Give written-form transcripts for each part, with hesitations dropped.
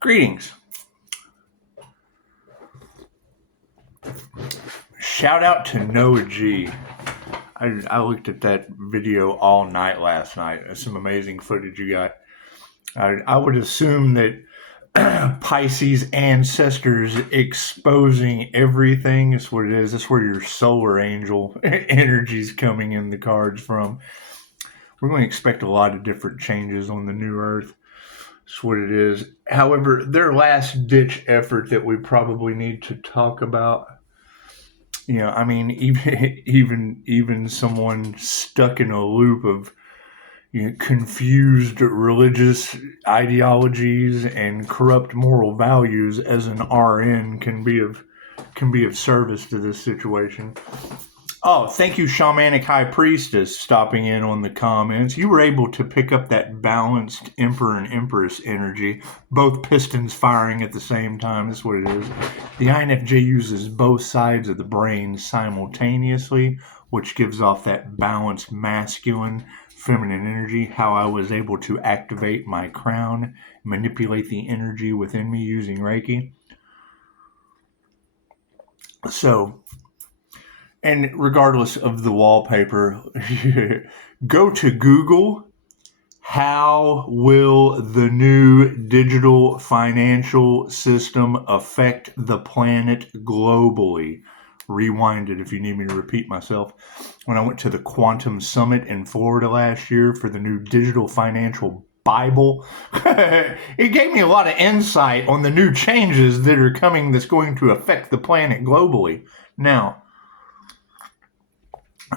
Greetings. Shout out to Noah G. I looked at that video all night last night. That's some amazing footage you got. I would assume that Pisces ancestors exposing everything is what it is. That's where your solar angel energy is coming in the cards from. We're going to expect a lot of different changes on the new earth. That's what it is. However, their last ditch effort that we probably need to talk about. I mean, even someone stuck in a loop of confused religious ideologies and corrupt moral values as an RN can be of service to this situation. Oh, thank you, Shamanic High Priestess, stopping in on the comments. You were able to pick up that balanced Emperor and Empress energy, both pistons firing at the same time. That's what it is. The INFJ uses both sides of the brain simultaneously, which gives off that balanced masculine, feminine energy. How I was able to activate my crown, manipulate the energy within me using Reiki. So, and regardless of the wallpaper, go to Google. How will the new digital financial system affect the planet globally? Rewind it if you need me to repeat myself. When I went to the Quantum Summit in Florida last year for the new digital financial Bible, it gave me a lot of insight on the new changes that are coming that's going to affect the planet globally. Now,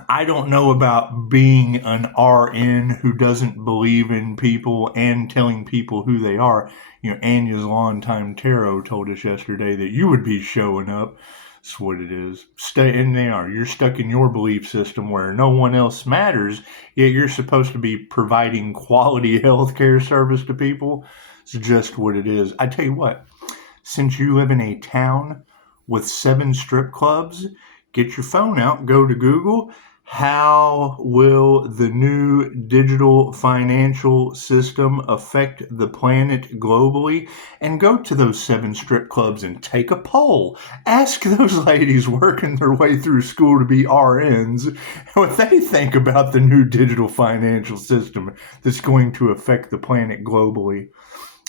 I don't know about being an RN who doesn't believe in people and telling people who they are. Anya's longtime tarot told us yesterday that you would be showing up. That's what it is. And they are. You're stuck in your belief system where no one else matters, yet you're supposed to be providing quality healthcare service to people. It's just what it is. I tell you what, since you live in a town with 7 strip clubs, get your phone out, go to Google. How will the new digital financial system affect the planet globally? And go to those 7 strip clubs and take a poll. Ask those ladies working their way through school to be RNs what they think about the new digital financial system that's going to affect the planet globally.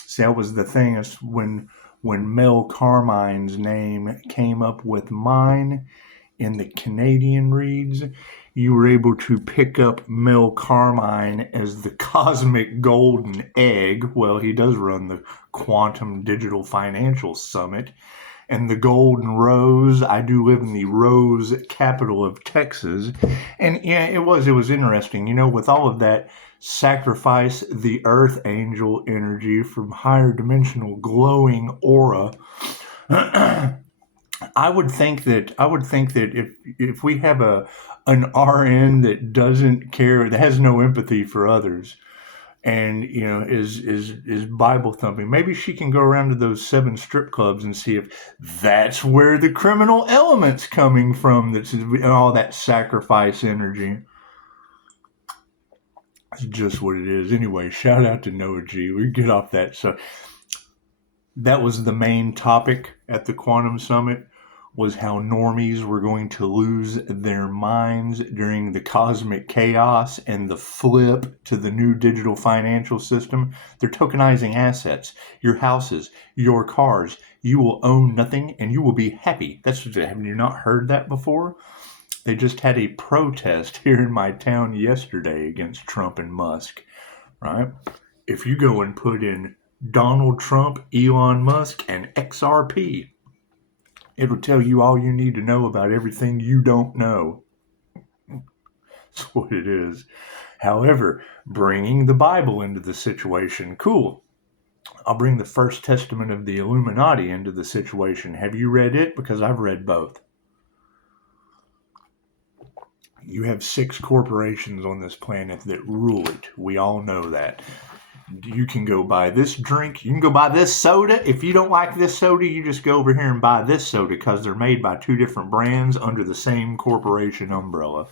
See, that was the thing is when Mel Carmine's name came up with mine in the Canadian reads, you were able to pick up Mel Carmine as the cosmic golden egg. Well, he does run the Quantum Digital Financial Summit. And the golden rose, I do live in the rose capital of Texas. And yeah, it was interesting. With all of that, sacrifice the earth angel energy from higher dimensional glowing aura. I would think that if we have an RN that doesn't care, that has no empathy for others, and is Bible thumping, maybe she can go around to those 7 strip clubs and see if that's where the criminal element's coming from. That's all that sacrifice energy. It's just what it is. Anyway, shout out to Noah G. We get off that. So that was the main topic at the Quantum Summit, was how normies were going to lose their minds during the cosmic chaos and the flip to the new digital financial system. They're tokenizing assets, your houses, your cars. You will own nothing and you will be happy. Have you not heard that before? They just had a protest here in my town yesterday against Trump and Musk, right? If you go and put in Donald Trump, Elon Musk, and XRP, it'll tell you all you need to know about everything you don't know. That's what it is. However, bringing the Bible into the situation, cool. I'll bring the First Testament of the Illuminati into the situation. Have you read it? Because I've read both. You have 6 corporations on this planet that rule it. We all know that. You can go buy this drink. You can go buy this soda. If you don't like this soda, you just go over here and buy this soda because they're made by 2 different brands under the same corporation umbrella.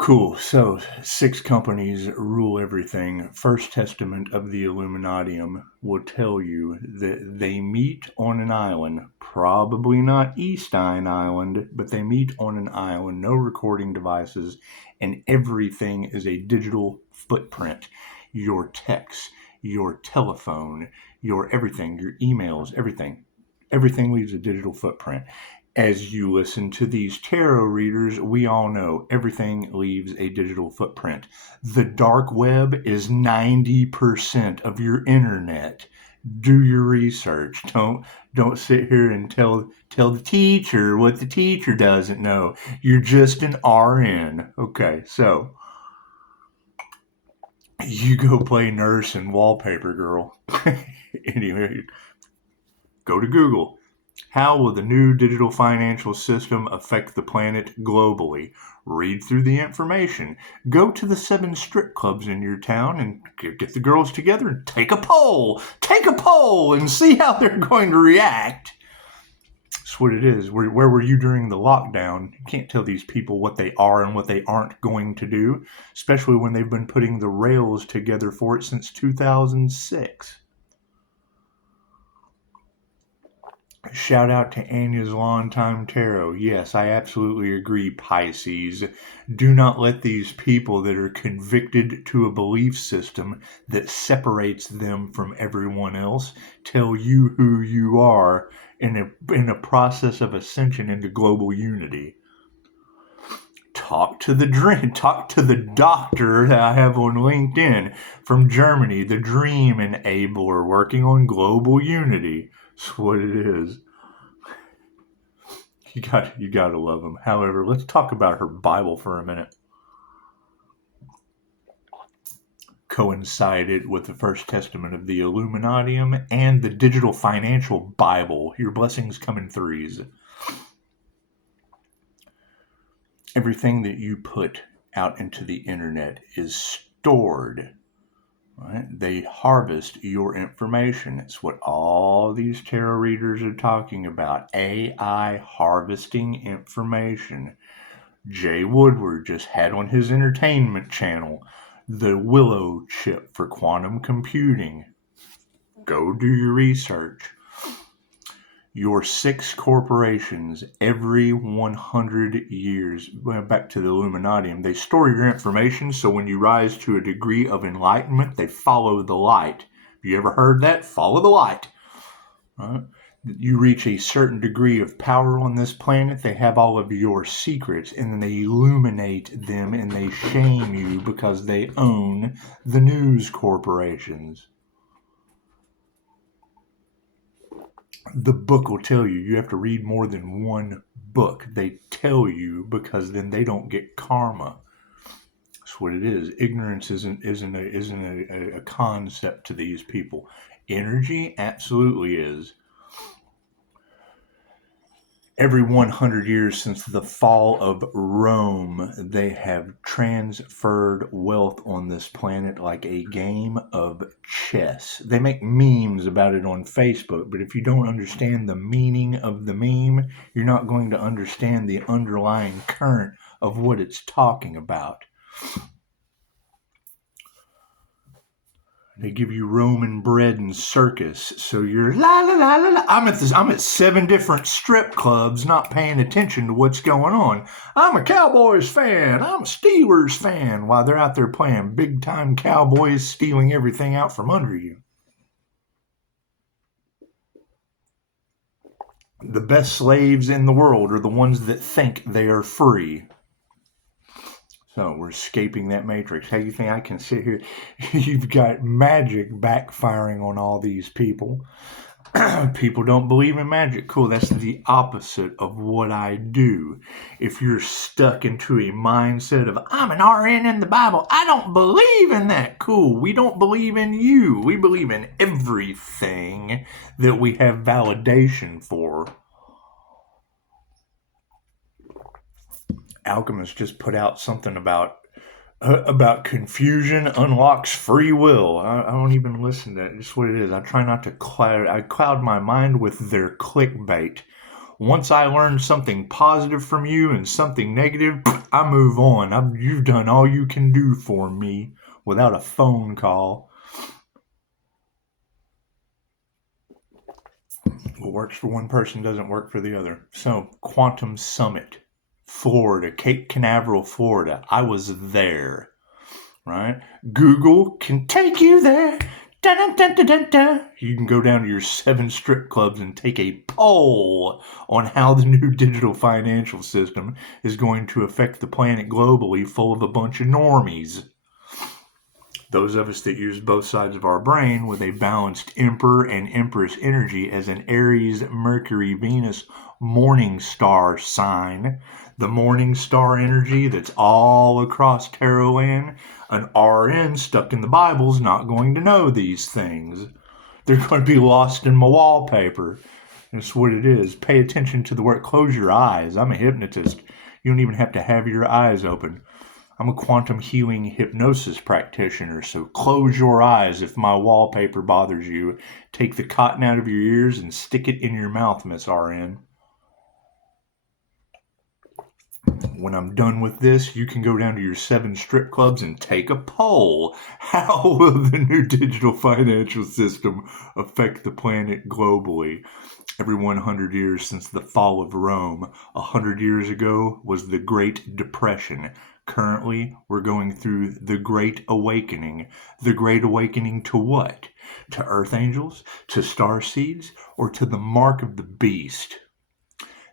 Cool. So, 6 companies rule everything. First Testament of the Illuminatium will tell you that they meet on an island, probably not Eastine Island, but they meet on an island, no recording devices, and everything is a digital footprint. Your texts, your telephone, your everything, your emails, everything. Everything leaves a digital footprint. As you listen to these tarot readers, we all know everything leaves a digital footprint. The dark web is 90% of your internet. Do your research. Don't sit here and tell the teacher what the teacher doesn't know. You're just an RN. Okay, so you go play nurse and wallpaper girl. Anyway, go to Google. How will the new digital financial system affect the planet globally? Read through the information. Go to the 7 strip clubs in your town and get the girls together and take a poll. Take a poll and see how they're going to react. That's what it is. Where were you during the lockdown? You can't tell these people what they are and what they aren't going to do, especially when they've been putting the rails together for it since 2006. Shout out to Anya's Longtime Tarot. Yes, I absolutely agree, Pisces. Do not let these people that are convicted to a belief system that separates them from everyone else tell you who you are in a process of ascension into global unity. Talk to the doctor that I have on LinkedIn from Germany. The Dream and Abel are working on global unity. That's what it is. You gotta love them. However, let's talk about her Bible for a minute. Coincided with the First Testament of the Illuminatium and the digital financial Bible. Your blessings come in threes. Everything that you put out into the internet is stored. Right? They harvest your information. It's what all these tarot readers are talking about. AI harvesting information. Jay Woodward just had on his entertainment channel the Willow chip for quantum computing. Go do your research. Your 6 corporations every 100 years, back to the Illuminatium, they store your information so when you rise to a degree of enlightenment, they follow the light. Have you ever heard that? Follow the light. You reach a certain degree of power on this planet, they have all of your secrets, and then they illuminate them and they shame you because they own the news corporations. The book will tell you. You have to read more than one book. They tell you because then they don't get karma. That's what it is. Ignorance isn't a concept to these people. Energy absolutely is. Every 100 years since the fall of Rome, they have transferred wealth on this planet like a game of chess. They make memes about it on Facebook, but if you don't understand the meaning of the meme, you're not going to understand the underlying current of what it's talking about. They give you Roman bread and circus, so you're la la la la la. I'm at 7 different strip clubs, not paying attention to what's going on. I'm a Cowboys fan. I'm a Steelers fan. While they're out there playing big time Cowboys, stealing everything out from under you. The best slaves in the world are the ones that think they are free. So we're escaping that matrix. How do you think I can sit here? You've got magic backfiring on all these people. People don't believe in magic. Cool, that's the opposite of what I do. If you're stuck into a mindset of, I'm an RN in the Bible, I don't believe in that. Cool, we don't believe in you. We believe in everything that we have validation for. Alchemist just put out something about confusion unlocks free will. I don't even listen to it. It's what it is. I try not to cloud my mind with their clickbait. Once I learn something positive from you and something negative, I move on. You've done all you can do for me without a phone call. What works for one person doesn't work for the other. So, Quantum Summit, Florida, Cape Canaveral, Florida. I was there, right? Google can take you there. Dun, dun, dun, dun, dun. You can go down to your 7 strip clubs and take a poll on how the new digital financial system is going to affect the planet globally, full of a bunch of normies. Those of us that use both sides of our brain with a balanced Emperor and Empress energy as an Aries, Mercury, Venus, Mourning star sign. The Mourning star energy that's all across tarot land. An RN stuck in the Bible's not going to know these things. They're going to be lost in my wallpaper. That's what it is. Pay attention to the word. Close your eyes. I'm a hypnotist. You don't even have to have your eyes open. I'm a quantum healing hypnosis practitioner, so close your eyes if my wallpaper bothers you. Take the cotton out of your ears and stick it in your mouth, Miss RN. When I'm done with this, you can go down to your 7 strip clubs and take a poll. How will the new digital financial system affect the planet globally? Every 100 years since the fall of Rome, 100 years ago was the Great Depression. Currently, we're going through the Great Awakening. The Great Awakening to what? To Earth Angels? To Star Seeds? Or to the Mark of the Beast?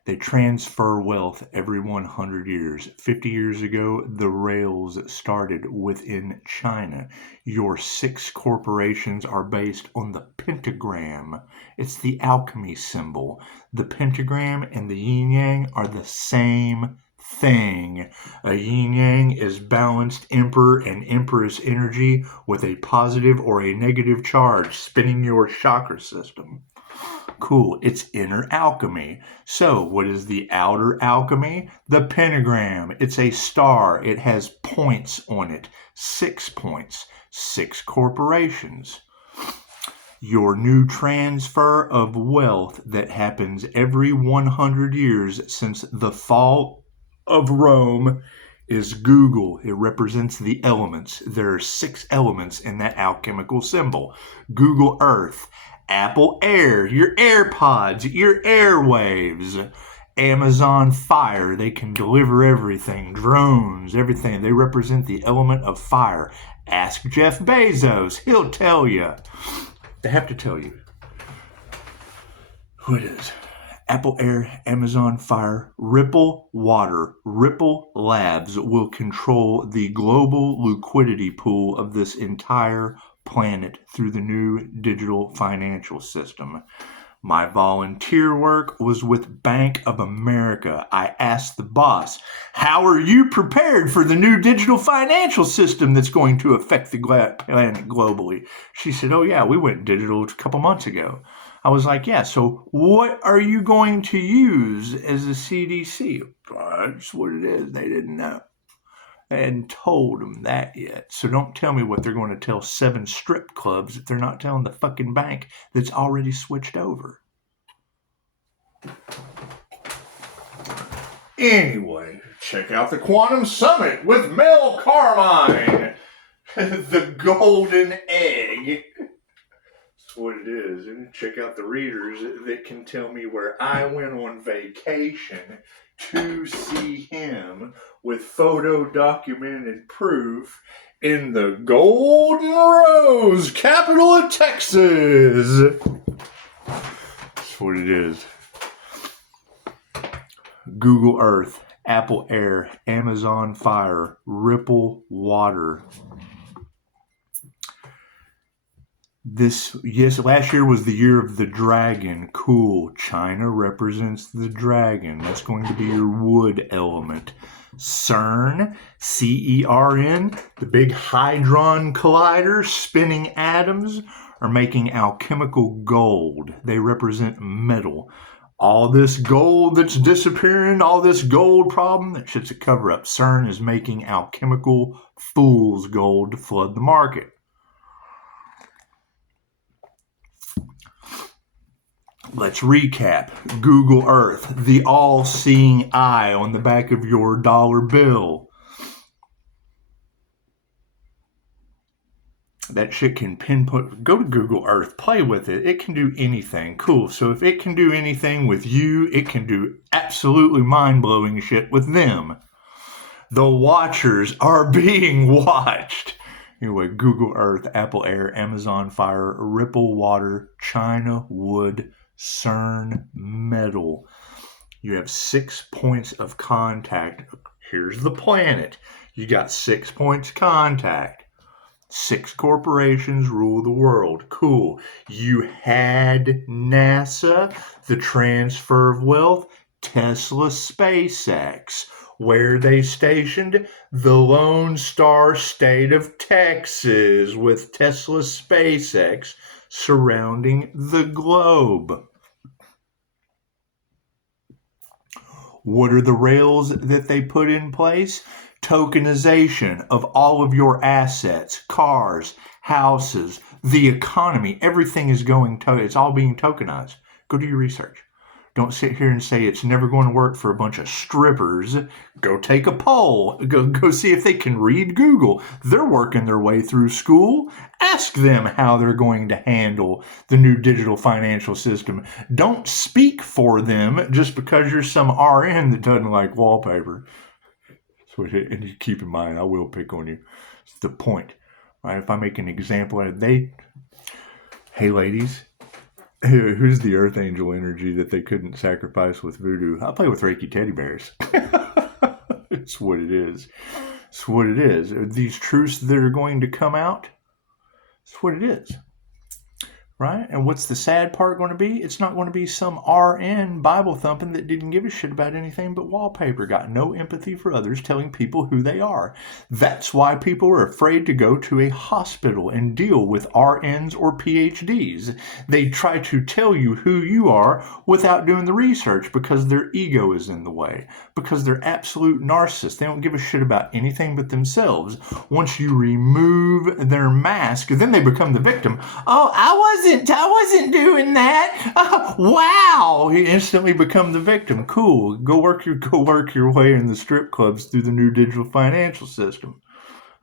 They transfer wealth every 100 years. 50 years ago, the rails started within China. Your 6 corporations are based on the pentagram. It's the alchemy symbol. The pentagram and the yin-yang are the same thing. A yin-yang is balanced Emperor and Empress energy with a positive or a negative charge spinning your chakra system. Cool, it's inner alchemy. So, what is the outer alchemy? The pentagram. It's a star. It has points on it. 6 points. 6 corporations. Your new transfer of wealth that happens every 100 years since the fall of Rome is Google. It represents the elements. There are 6 elements in that alchemical symbol. Google Earth. Apple Air, your AirPods, your airwaves. Amazon Fire, they can deliver everything. Drones, everything. They represent the element of fire. Ask Jeff Bezos, he'll tell you. They have to tell you who it is. Apple Air, Amazon Fire, Ripple Water, Ripple Labs will control the global liquidity pool of this entire planet through the new digital financial system. My volunteer work was with Bank of America. I asked the boss, how are you prepared for the new digital financial system that's going to affect the planet globally? She said, oh yeah, we went digital a couple months ago. I was like, yeah, so what are you going to use as a CDC? That's what it is. They didn't know. They hadn't told them that yet. So don't tell me what they're going to tell 7 strip clubs if they're not telling the fucking bank that's already switched over. Anyway, check out the Quantum Summit with Mel Carmine. The golden egg. That's what it is. And check out the readers that can tell me where I went on vacation to see him with photo documented proof in the Golden Rose, capital of Texas. That's what it is. Google Earth, Apple Air, Amazon Fire, Ripple Water. Last year was the year of the dragon. Cool. China represents the dragon. That's going to be your wood element. CERN, C-E-R-N, the big Hadron Collider spinning atoms are making alchemical gold. They represent metal. All this gold that's disappearing, all this gold problem, that shit's a cover-up. CERN is making alchemical fool's gold to flood the market. Let's recap. Google Earth, the all-seeing eye on the back of your dollar bill. That shit can pinpoint. Go to Google Earth, play with it. It can do anything. Cool. So if it can do anything with you, it can do absolutely mind-blowing shit with them. The watchers are being watched. Anyway, Google Earth, Apple Air, Amazon Fire, Ripple Water, China Wood, CERN Metal. You have 6 points of contact. Here's the planet. You got 6 points contact. 6 corporations rule the world. Cool. You had NASA, the transfer of wealth, Tesla, SpaceX. Where are they stationed? The Lone Star State of Texas, with Tesla, SpaceX surrounding the globe. What are the rails that they put in place? Tokenization of all of your assets, cars, houses, the economy. Everything is going it's all being tokenized. Go do your research. Don't sit here and say it's never going to work for a bunch of strippers. Go take a poll. Go see if they can read Google. They're working their way through school. Ask them how they're going to handle the new digital financial system. Don't speak for them just because you're some RN that doesn't like wallpaper. And you keep in mind, I will pick on you. It's the point. Right? If I make an example out of hey ladies, who's the earth angel energy that they couldn't sacrifice with voodoo? I play with Reiki teddy bears. It's what it is. It's what it is. These truths that are going to come out, it's what it is. Right? And what's the sad part going to be? It's not going to be some RN Bible thumping that didn't give a shit about anything but wallpaper, got no empathy for others, telling people who they are. That's why people are afraid to go to a hospital and deal with RNs or PhDs. They try to tell you who you are without doing the research because their ego is in the way, because they're absolute narcissists. They don't give a shit about anything but themselves. Once you remove their mask, then they become the victim. Oh, I wasn't doing that. Wow. He instantly become the victim. Cool. Go work your way in the strip clubs through the new digital financial system.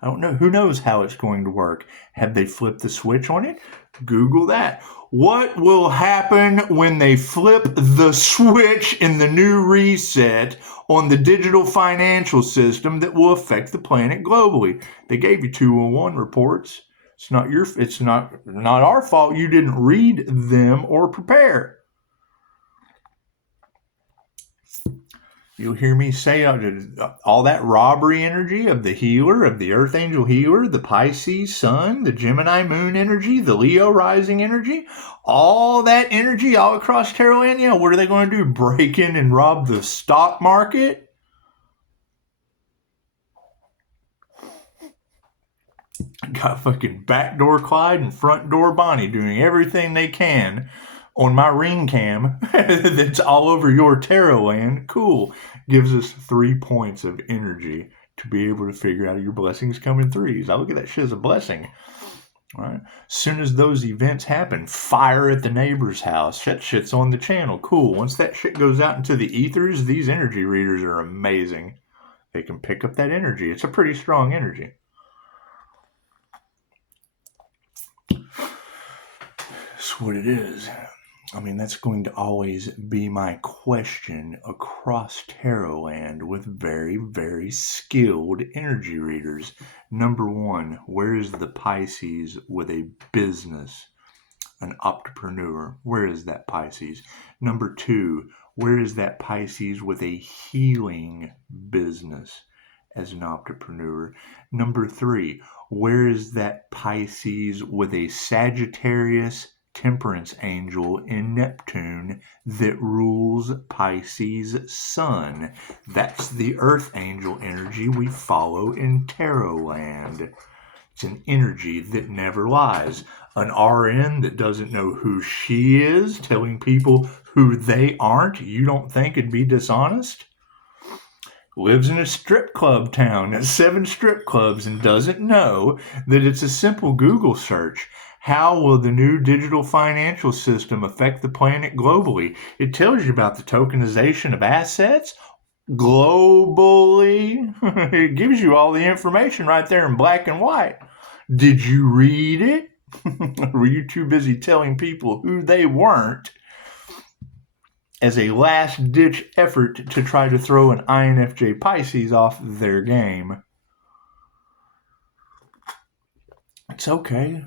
I don't know. Who knows how it's going to work? Have they flipped the switch on it? Google that. What will happen when they flip the switch in the new reset on the digital financial system that will affect the planet globally? They gave you 201 reports. It's not our fault you didn't read them or prepare. You'll hear me say all that robbery energy of the healer, of the earth angel healer, the Pisces sun, the Gemini moon energy, the Leo rising energy, all that energy all across Terraland. Yeah, what are they going to do? Break in and rob the stock market? Got fucking backdoor Clyde and front door Bonnie doing everything they can on my ring cam that's all over your tarot land. Cool. Gives us 3 points of energy to be able to figure out your blessings come in threes. I look at that shit as a blessing. All right. As soon as those events happen, fire at the neighbor's house. That shit's on the channel. Cool. Once that shit goes out into the ethers, these energy readers are amazing. They can pick up that energy. It's a pretty strong energy. That's what it is. I mean, that's going to always be my question across tarot land with very, very skilled energy readers. Number one, where is the Pisces with a business, an entrepreneur? Where is that Pisces? Number two, where is that Pisces with a healing business as an entrepreneur? Number three, where is that Pisces with a Sagittarius temperance angel in Neptune that rules Pisces sun? That's the earth angel energy we follow in tarot land. It's an energy that never lies. An RN that doesn't know who she is, telling people who they aren't. You don't think it'd be dishonest? Lives in a strip club town at 7 strip clubs and doesn't know that it's a simple Google search. How will the new digital financial system affect the planet globally? It tells you about the tokenization of assets globally. It gives you all the information right there in black and white. Did you read it? Were you too busy telling people who they weren't as a last-ditch effort to try to throw an INFJ Pisces off their game? It's okay.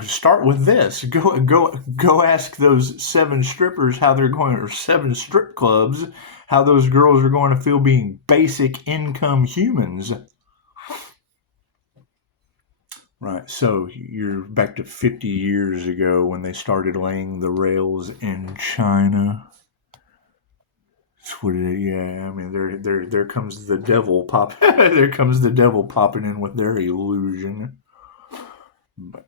Start with this. Go ask those 7 strippers how they're going, or 7 strip clubs, how those girls are going to feel being basic income humans. Right, so you're back to 50 years ago when they started laying the rails in China. Yeah, I mean, there comes the devil pop. There comes the devil popping in with their illusion. But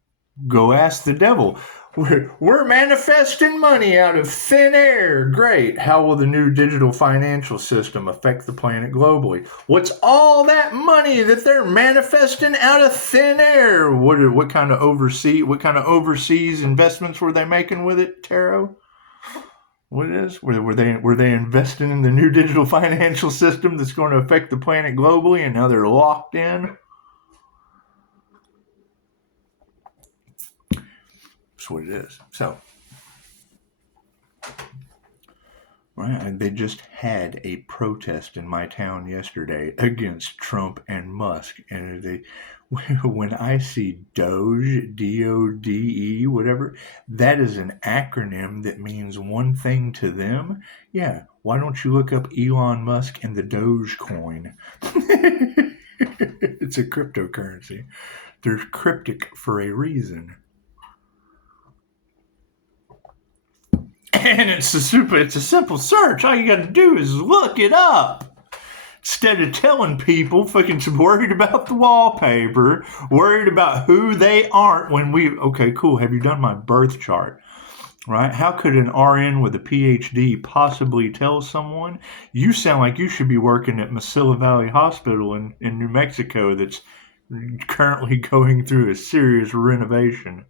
go ask the devil. We're manifesting money out of thin air. Great. How will the new digital financial system affect the planet globally? What's all that money that they're manifesting out of thin air? What kind of overseas investments were they making with it, Tarot? What it is? Were they investing in the new digital financial system that's going to affect the planet globally, and now they're locked in? That's what it is. So, right, and they just had a protest in my town yesterday against Trump and Musk, and when I see Doge, D-O-D-E, whatever, that is an acronym that means one thing to them. Yeah, why don't you look up Elon Musk and the Dogecoin? It's a cryptocurrency. They're cryptic for a reason. And it's a simple search. All you got to do is look it up. Instead of telling people, fucking worried about the wallpaper, worried about who they aren't okay, cool, have you done my birth chart? Right? How could an RN with a PhD possibly tell someone? You sound like you should be working at Mesilla Valley Hospital in New Mexico that's currently going through a serious renovation.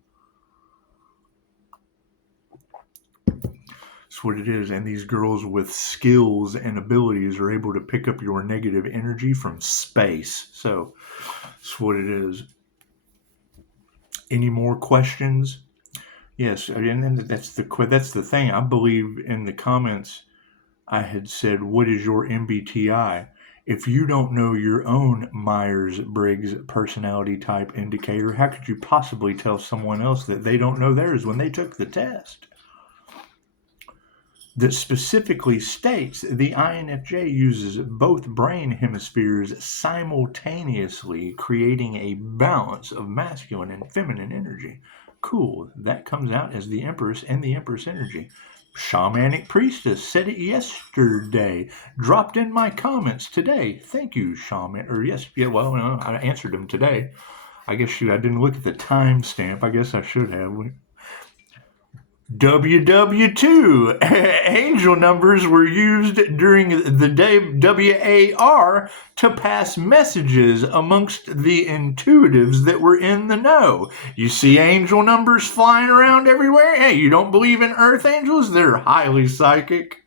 That's what it is. And these girls with skills and abilities are able to pick up your negative energy from space. So that's what it is. Any more questions? Yes, and that's the thing. I believe in the comments I had said, what is your MBTI? If you don't know your own Myers-Briggs personality type indicator, how could you possibly tell someone else that they don't know theirs when they took the test? That specifically states the INFJ uses both brain hemispheres simultaneously, creating a balance of masculine and feminine energy. Cool. That comes out as the Empress and the Empress energy. Shamanic Priestess said it yesterday. Dropped in my comments today. Thank you, Shaman. I answered them today. I guess I didn't look at the timestamp. I guess I should have. WW2. Angel numbers were used during the day WAR to pass messages amongst the intuitives that were in the know. You see angel numbers flying around everywhere? Hey, you don't believe in earth angels? They're highly psychic.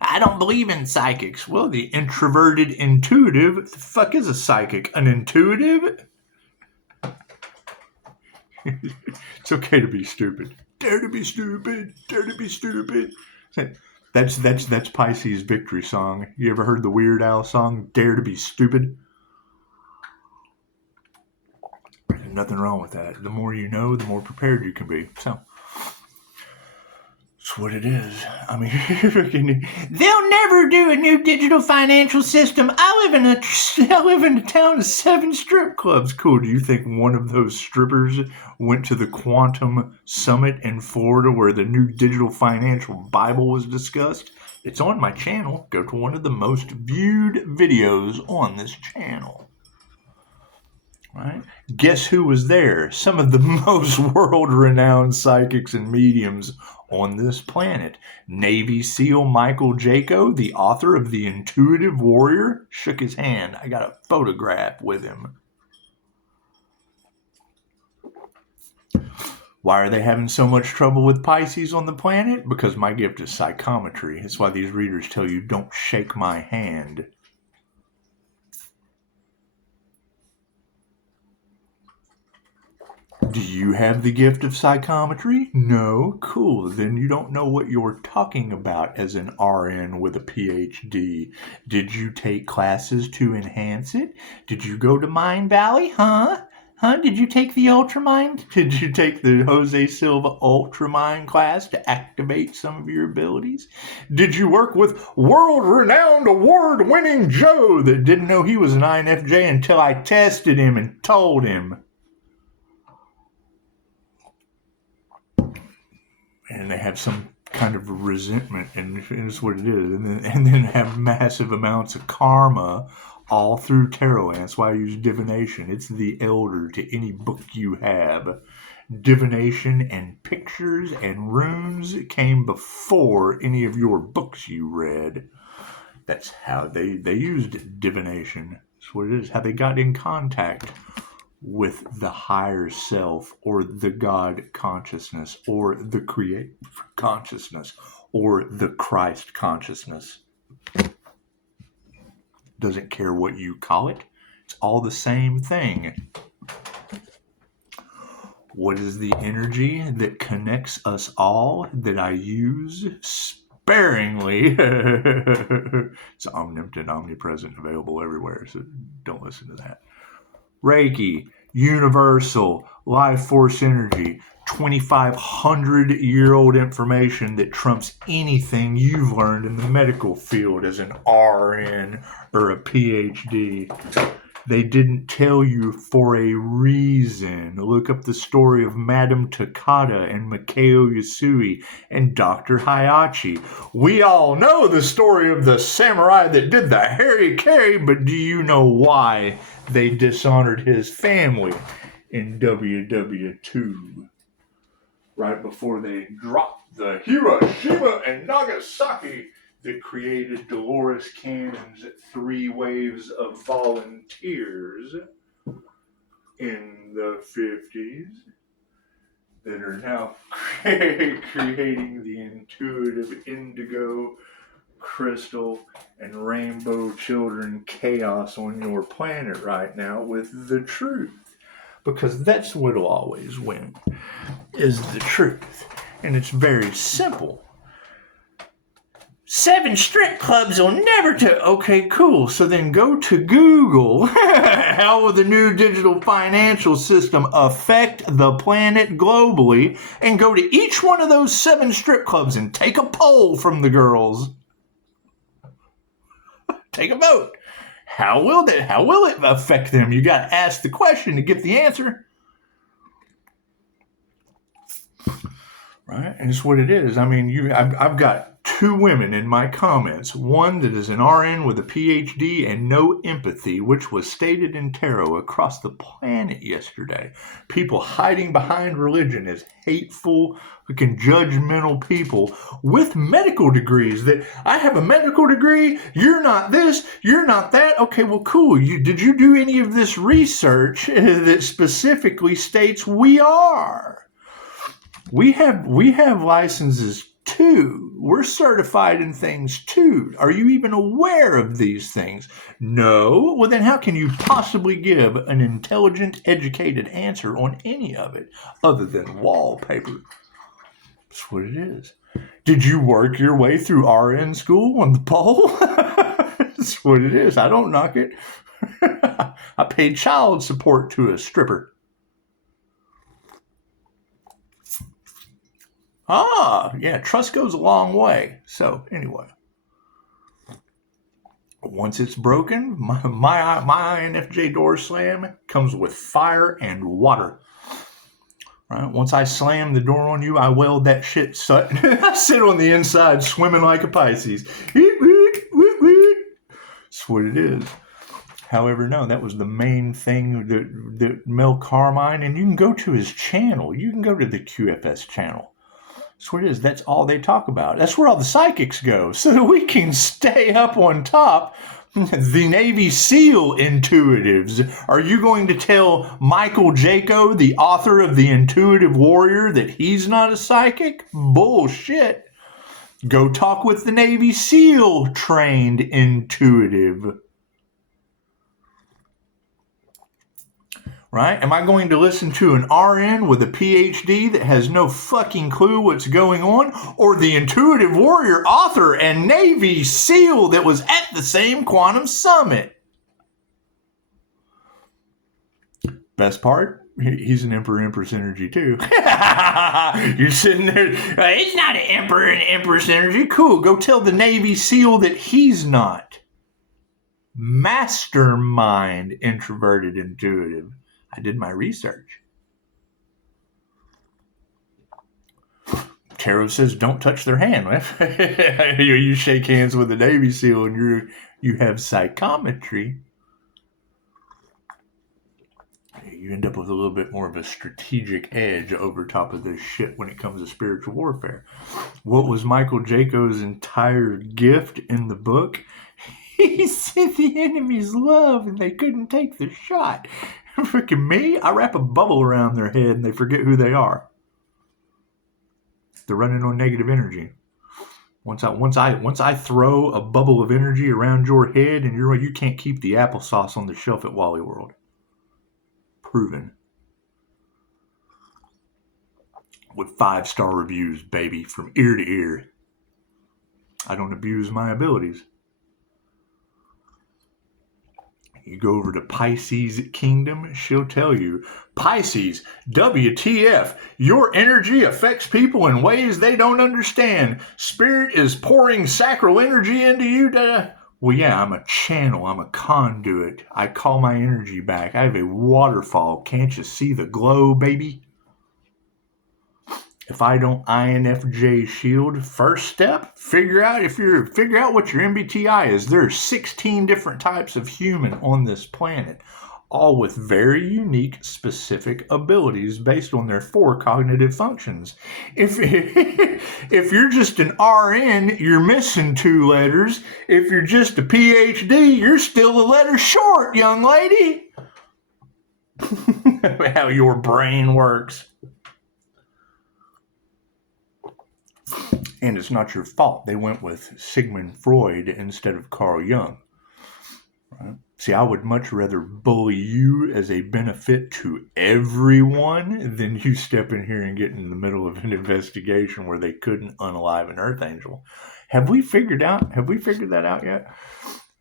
I don't believe in psychics. Well, the introverted intuitive, what the fuck is a psychic? An intuitive? It's okay to be stupid. Dare to be stupid. Dare to be stupid. That's Pisces' victory song. You ever heard the Weird Al song, Dare to be Stupid? There's nothing wrong with that. The more you know, the more prepared you can be. So, that's what it is. I mean, they'll never do a new digital financial system. I live in a town of 7 strip clubs. Cool. Do you think one of those strippers went to the Quantum Summit in Florida where the new digital financial Bible was discussed? It's on my channel. Go to one of the most viewed videos on this channel. Right? Guess who was there? Some of the most world-renowned psychics and mediums on this planet. Navy SEAL Michael Jaco, the author of The Intuitive Warrior, shook his hand. I got a photograph with him. Why are they having so much trouble with Pisces on the planet? Because my gift is psychometry. That's why these readers tell you, don't shake my hand. Do you have the gift of psychometry? No? Cool. Then you don't know what you're talking about as an RN with a PhD. Did you take classes to enhance it? Did you go to Mind Valley? Huh? Did you take the Ultramind? Did you take the Jose Silva Ultramind class to activate some of your abilities? Did you work with world-renowned award-winning Joe that didn't know he was an INFJ until I tested him and told him? And they have some kind of resentment, and it's what it is. And then have massive amounts of karma all through tarot. And that's why I use divination. It's the elder to any book you have. Divination and pictures and runes came before any of your books you read. That's how they used divination. That's what it is. How they got in contact with the higher self, or the God consciousness, or the creative consciousness, or the Christ consciousness. Doesn't care what you call it. It's all the same thing. What is the energy that connects us all that I use sparingly? It's omnipotent, omnipresent, available everywhere, so don't listen to that. Reiki, universal, life force energy, 2,500-year-old information that trumps anything you've learned in the medical field as an RN or a PhD. They didn't tell you for a reason. Look up the story of Madame Takata and Mikao Yasui and Dr. Hayachi. We all know the story of the samurai that did the hara-kiri, but do you know why they dishonored his family in WW2? Right before they dropped the Hiroshima and Nagasaki that created Dolores Cannon's 3 waves of volunteers in the 50s that are now creating the intuitive indigo, crystal, and rainbow children chaos on your planet right now with the truth. Because that's what'll always win, is the truth. And it's very simple. 7 strip clubs will never Okay, cool. So then go to Google. How will the new digital financial system affect the planet globally? And go to each one of those 7 strip clubs and take a poll from the girls. Take a vote. How will it affect them? You got to ask the question to get the answer. Right? And it's what it is. I mean, I've got 2 women in my comments. One that is an RN with a PhD and no empathy, which was stated in tarot across the planet yesterday. People hiding behind religion as hateful, fucking judgmental people with medical degrees. That I have a medical degree, you're not this, you're not that. Okay, well, cool. Did you do any of this research that specifically states we are? We have licenses too. We're certified in things too. Are you even aware of these things? No. Well, then how can you possibly give an intelligent, educated answer on any of it other than wallpaper? That's what it is. Did you work your way through RN school on the pole? That's what it is. I don't knock it. I paid child support to a stripper. Yeah, trust goes a long way. So, anyway. Once it's broken, my INFJ door slam comes with fire and water. Right? Once I slam the door on you, I weld that shit shut. I sit on the inside swimming like a Pisces. That's what it is. However, no, that was the main thing that Mel Carmine, and you can go to his channel. You can go to the QFS channel. That's what it is. That's all they talk about. That's where all the psychics go, so that we can stay up on top The Navy SEAL intuitives. Are you going to tell Michael Jaco, the author of The Intuitive Warrior, that he's not a psychic? Bullshit. Go talk with the Navy SEAL trained intuitive. Right? Am I going to listen to an RN with a PhD that has no fucking clue what's going on? Or the Intuitive Warrior author and Navy SEAL that was at the same quantum summit? Best part? He's an Emperor Empress energy too. You're sitting there, it's not an Emperor and Empress energy. Cool, go tell the Navy SEAL that he's not. Mastermind introverted intuitive. I did my research. Tarot says don't touch their hand. You shake hands with a Navy SEAL and you have psychometry. You end up with a little bit more of a strategic edge over top of this shit when it comes to spiritual warfare. What was Michael Jaco's entire gift in the book? He sent the enemy's love and they couldn't take the shot. Freaking me, I wrap a bubble around their head and they forget who they are. They're running on negative energy. Once I throw a bubble of energy around your head and you can't keep the applesauce on the shelf at Wally World. Proven. With 5-star reviews, baby, from ear to ear. I don't abuse my abilities. You go over to Pisces Kingdom, she'll tell you, Pisces, WTF, your energy affects people in ways they don't understand. Spirit is pouring sacral energy into you. Well, yeah, I'm a channel. I'm a conduit. I call my energy back. I have a waterfall. Can't you see the glow, baby? If I don't INFJ shield, first step, figure out what your MBTI is. There are 16 different types of human on this planet, all with very unique, specific abilities based on their 4 cognitive functions. If you're just an RN, you're missing 2 letters. If you're just a PhD, you're still a letter short, young lady. How your brain works. And it's not your fault. They went with Sigmund Freud instead of Carl Jung. Right? See, I would much rather bully you as a benefit to everyone than you step in here and get in the middle of an investigation where they couldn't unalive an Earth Angel. Have we figured that out yet?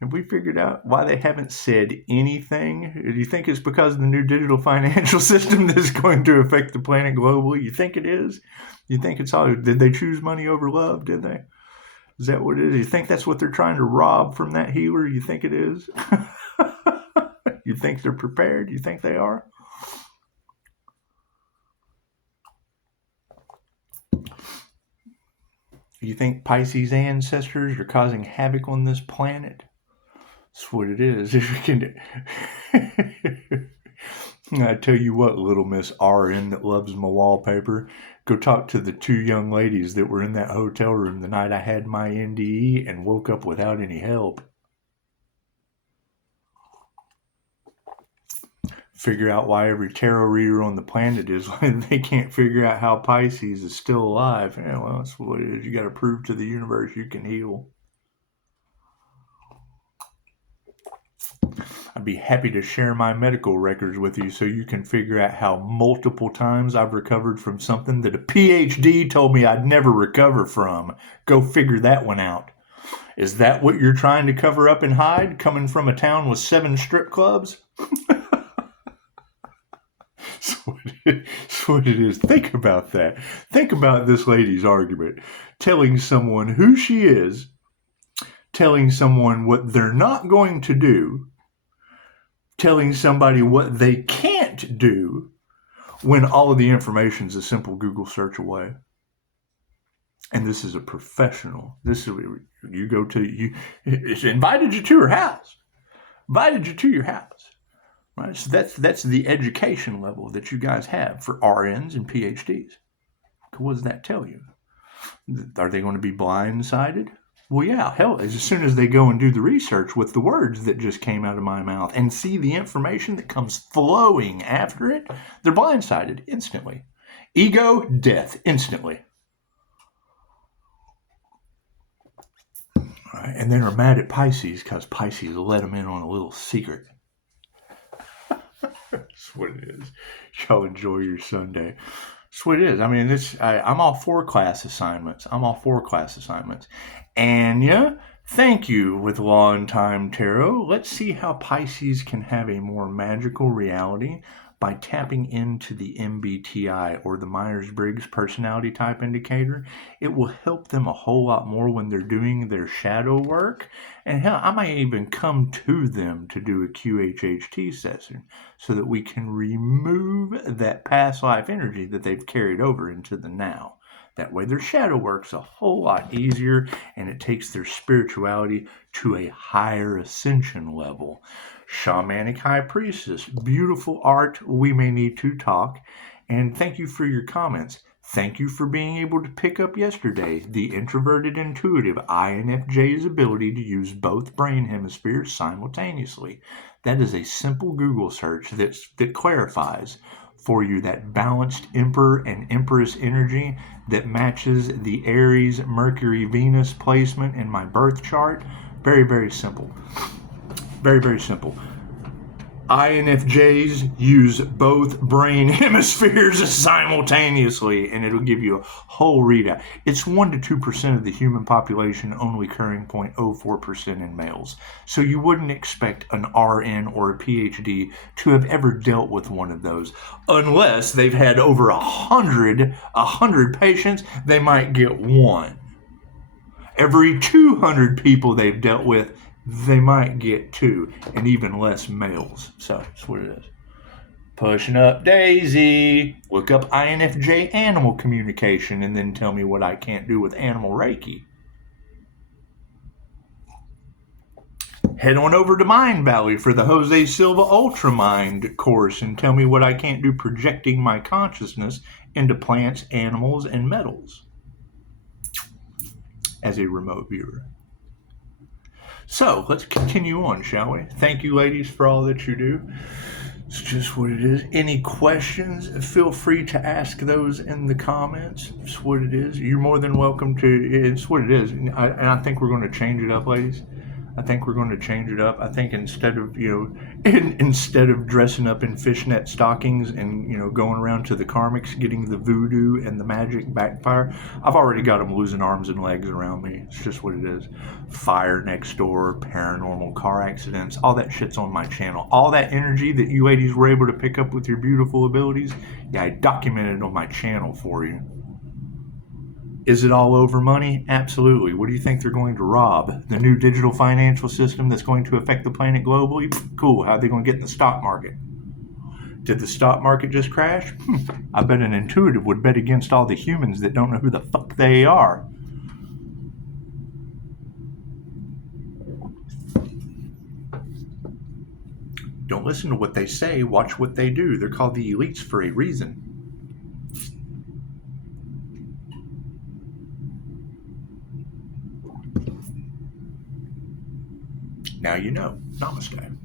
Have we figured out why they haven't said anything? Do you think it's because of the new digital financial system that's going to affect the planet globally? You think it is? You think it's all? Did they choose money over love? Did they? Is that what it is? You think that's what they're trying to rob from that healer? You think it is? You think they're prepared? You think they are? You think Pisces ancestors are causing havoc on this planet? That's what it is. If you can, I tell you what, little Miss RN that loves my wallpaper, go talk to the 2 young ladies that were in that hotel room the night I had my NDE and woke up without any help. Figure out why every tarot reader on the planet is like they can't figure out how Pisces is still alive. Yeah, well, that's what it is. You got to prove to the universe you can heal. I'd be happy to share my medical records with you so you can figure out how multiple times I've recovered from something that a PhD told me I'd never recover from. Go figure that one out. Is that what you're trying to cover up and hide, coming from a town with 7 strip clubs? That's what it is. Think about that. Think about this lady's argument. Telling someone who she is, telling someone what they're not going to do, telling somebody what they can't do, when all of the information is a simple Google search away. And this is a professional. This is you go to it's invited you to her house. Invited you to your house. Right? So that's the education level that you guys have for RNs and PhDs. What does that tell you? Are they going to be blindsided? Well, yeah, hell, as soon as they go and do the research with the words that just came out of my mouth and see the information that comes flowing after it, they're blindsided instantly. Ego, death, instantly. All right, and then are mad at Pisces because Pisces let them in on a little secret. That's what it is. Y'all enjoy your Sunday. That's what it is. I mean, I'm all for class assignments. And yeah, thank you with Law and Time Tarot. Let's see how Pisces can have a more magical reality by tapping into the MBTI, or the Myers-Briggs personality type indicator. It will help them a whole lot more when they're doing their shadow work. And hell, I might even come to them to do a QHHT session so that we can remove that past life energy that they've carried over into the now. That way their shadow work's a whole lot easier, and it takes their spirituality to a higher ascension level. Shamanic High Priestess, beautiful art. We may need to talk. And thank you for your comments. Thank you for being able to pick up yesterday the introverted intuitive INFJ's ability to use both brain hemispheres simultaneously. That is a simple Google search that clarifies for you that balanced Emperor and Empress energy that matches the Aries Mercury Venus placement in my birth chart. Very, very simple. Very, very simple. INFJs use both brain hemispheres simultaneously, and it'll give you a whole readout. It's 1 to 2% of the human population, only occurring 0.04% in males. So you wouldn't expect an RN or a PhD to have ever dealt with one of those. Unless they've had over 100 patients, they might get one. Every 200 people they've dealt with, they might get 2, and even less males. So that's what it is. Pushing up Daisy. Look up INFJ animal communication and then tell me what I can't do with animal Reiki. Head on over to Mind Valley for the Jose Silva Ultra Mind course and tell me what I can't do projecting my consciousness into plants, animals, and metals as a remote viewer. So, let's continue on, shall we? Thank you, ladies, for all that you do. It's just what it is. Any questions, feel free to ask those in the comments. It's what it is. You're more than welcome to. It's what it is. And I think we're going to change it up, ladies. I think we're going to change it up. I think instead of dressing up in fishnet stockings and, going around to the karmics, getting the voodoo and the magic backfire, I've already got them losing arms and legs around me. It's just what it is. Fire next door, paranormal, car accidents, all that shit's on my channel. All that energy that you ladies were able to pick up with your beautiful abilities, I documented it on my channel for you. Is it all over money? Absolutely. What do you think they're going to rob? The new digital financial system that's going to affect the planet globally? Cool. How are they going to get in the stock market? Did the stock market just crash? I bet an intuitive would bet against all the humans that don't know who the fuck they are. Don't listen to what they say. Watch what they do. They're called the elites for a reason. Now you know. Namaste.